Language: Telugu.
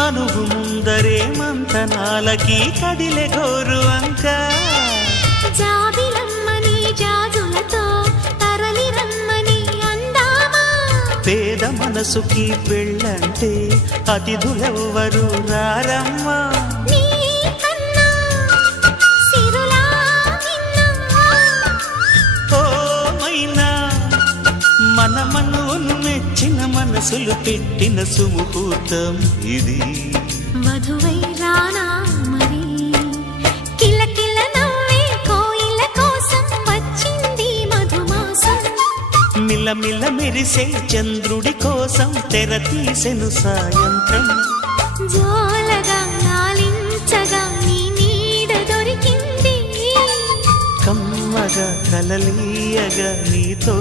మనువు ముందరే మంతనాలకి కదిలే గోరు అంక జాబిలమ్మని జాజులతో తరలి రమ్మని అందామా పేద మనసుకి పెళ్ళంటే అతిథులెవ్వరు రారమ్మా మన మనువును మెచ్చిన మనసులు పెట్టిన సుముహూర్తం ఇది వధువై రానా మరి కిలకిల నవ్వే కోయిల కోసం వచ్చింది మధుమాసం మిలమిల మెరిసే చంద్రుడి కోసం తెర తీసెను సాయంత్రం జోలగా లాలించగా నీ నీడ దొరికింది కమ్మగా కలలీయగా నీతో